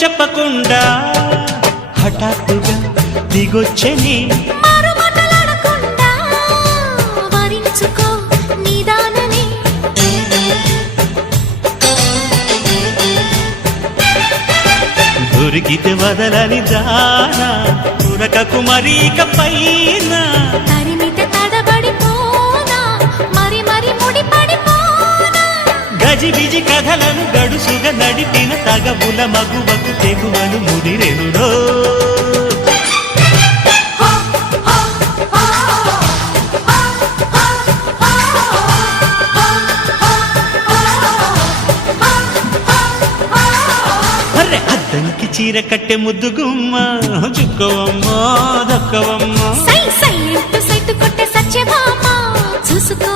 చెప్పకుండా హఠాత్తుగా దిగొచ్చని దొరికితే వదలని దానా ఉరకకు మరీక పైన తరిమితే తడబడిపోనా మరి మరి ముడిపడిపోనా గజిబిజి కథలను గడుసుగా నడిపిన తగవుల మగువకు తెగువలు ముదిరెనురో అద్దంకి చీర కట్టె ముద్దు గుమ్మ చుక్కవమ్మా దక్కవమ్మా సై సై అంటూ సైటు కొట్టే సత్యభామ చూసుకో